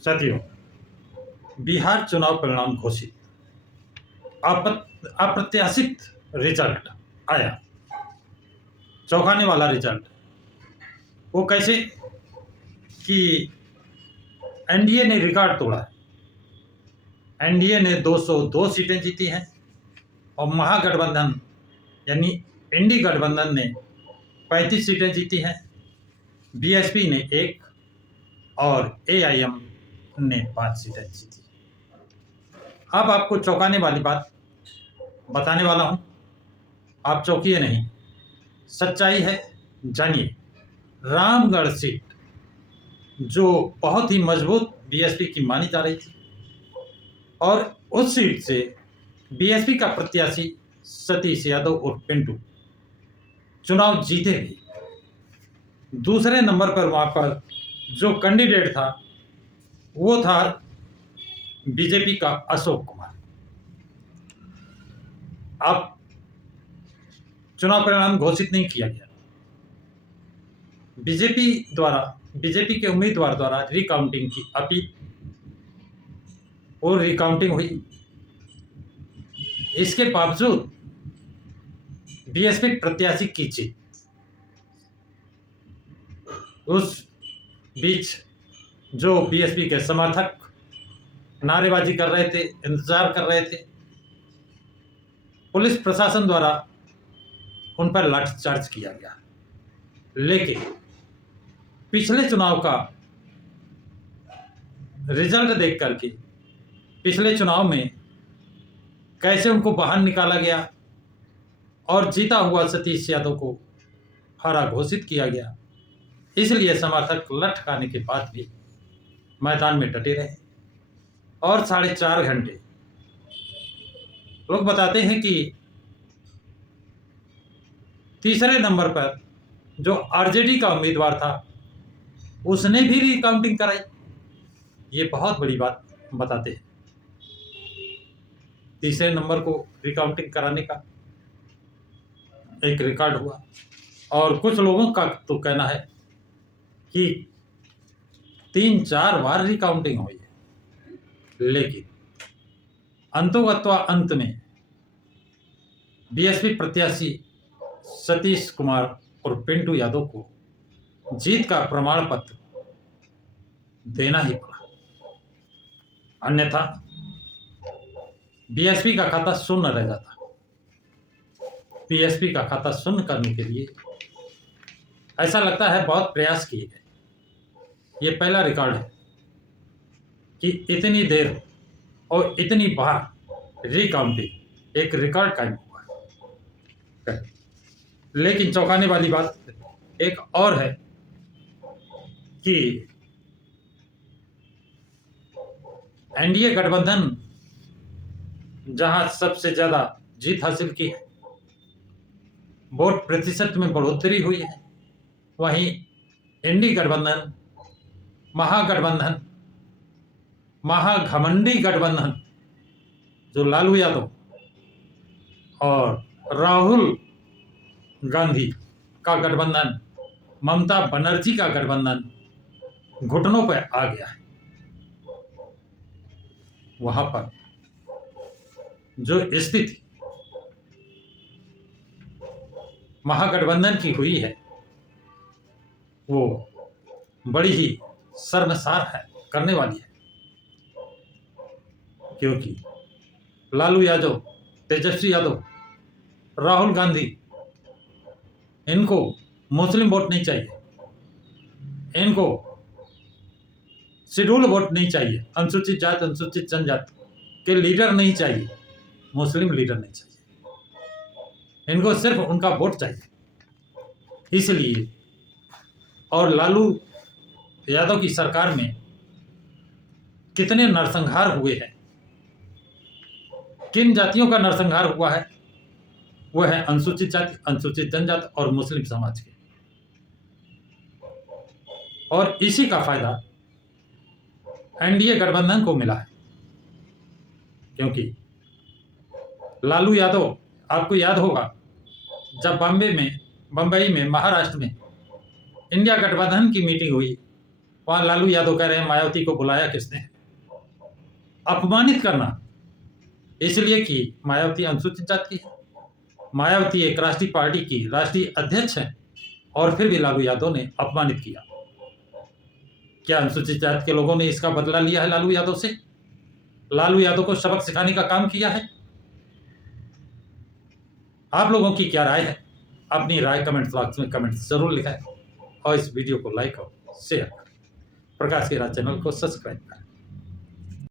साथियों, बिहार चुनाव परिणाम घोषित। अप्रत्याशित रिजल्ट आया, चौंकाने वाला रिजल्ट। वो कैसे कि एनडीए ने रिकॉर्ड तोड़ा है। एनडीए ने 202 सीटें जीती हैं और महागठबंधन यानी इंडी गठबंधन ने 35 सीटें जीती हैं। बीएसपी ने 1 और एआईएम ने 5 सीटें जीती। अब आपको चौंकाने वाली बात बताने वाला हूं, आप चौंकिए नहीं, सच्चाई है, जानिए। रामगढ़ सीट जो बहुत ही मजबूत बीएसपी की मानी जा रही थी और उस सीट से बीएसपी का प्रत्याशी सतीश यादव उर्फ पिंटू चुनाव जीते भी। दूसरे नंबर पर वहां पर जो कैंडिडेट था वो था बीजेपी का अशोक कुमार। अब चुनाव परिणाम घोषित नहीं किया गया। बीजेपी के उम्मीदवार द्वारा रिकाउंटिंग की अपील और रिकाउंटिंग हुई। इसके बावजूद बीएसपी प्रत्याशी की जीत। उस बीच जो बीएसपी के समर्थक नारेबाजी कर रहे थे, इंतजार कर रहे थे, पुलिस प्रशासन द्वारा उन पर लाठीचार्ज किया गया। लेकिन पिछले चुनाव का रिजल्ट देख करके, पिछले चुनाव में कैसे उनको बाहर निकाला गया और जीता हुआ सतीश यादव को हारा घोषित किया गया, इसलिए समर्थक लटकाने के बाद भी मैदान में डटे रहे और 4.5 घंटे। लोग बताते हैं कि तीसरे नंबर पर जो आरजेडी का उम्मीदवार था उसने भी रिकाउंटिंग कराई। ये बहुत बड़ी बात बताते हैं। तीसरे नंबर को रिकाउंटिंग कराने का एक रिकॉर्ड हुआ और कुछ लोगों का तो कहना है कि 3-4 बार रिकाउंटिंग हुई है। लेकिन अंतोगत्वा अंत में बीएसपी प्रत्याशी सतीश कुमार और पिंटू यादव को जीत का प्रमाण पत्र देना ही पड़ा, अन्यथा बीएसपी का खाता शून्य रह जाता। बीएसपी का खाता शून्य करने के लिए ऐसा लगता है बहुत प्रयास किए गए। ये पहला रिकॉर्ड है कि इतनी देर और इतनी बार रिकाउंटिंग, एक रिकॉर्ड कायम हुआ है। लेकिन चौंकाने वाली बात एक और है कि एनडीए गठबंधन जहां सबसे ज्यादा जीत हासिल की है, वोट प्रतिशत में बढ़ोतरी हुई है, वहीं इंडी गठबंधन, महागठबंधन, महाघमंडी गठबंधन जो लालू यादव और राहुल गांधी का गठबंधन, ममता बनर्जी का गठबंधन घुटनों पर आ गया है। वहां पर जो स्थिति महागठबंधन की हुई है वो बड़ी ही शर्मसार है, करने वाली है। क्योंकि लालू यादव, तेजस्वी यादव, राहुल गांधी, इनको मुस्लिम वोट नहीं चाहिए, इनको शेड्यूल वोट नहीं चाहिए, अनुसूचित जाति, अनुसूचित जनजाति के लीडर नहीं चाहिए, मुस्लिम लीडर नहीं चाहिए, इनको सिर्फ उनका वोट चाहिए। इसलिए और लालू यादव की सरकार में कितने नरसंहार हुए हैं, किन जातियों का नरसंहार हुआ है, वह है अनुसूचित जाति, अनुसूचित जनजाति और मुस्लिम समाज के। और इसी का फायदा एनडीए गठबंधन को मिला है। क्योंकि लालू यादव, आपको याद होगा जब बम्बई में, महाराष्ट्र में इंडिया गठबंधन की मीटिंग हुई, वहां लालू यादव कह रहे हैं मायावती को बुलाया किसने? अपमानित करना इसलिए कि मायावती अनुसूचित जाति की है। मायावती एक राष्ट्रीय पार्टी की राष्ट्रीय अध्यक्ष है और फिर भी लालू यादव ने अपमानित किया। क्या अनुसूचित जाति के लोगों ने इसका बदला लिया है लालू यादव से? लालू यादव को सबक सिखाने का काम किया है? आप लोगों की क्या राय है? अपनी राय कमेंट बॉक्स में कमेंट जरूर लिखें और इस वीडियो को लाइक और शेयर करें। प्रकाश के राज चैनल को सब्सक्राइब करें।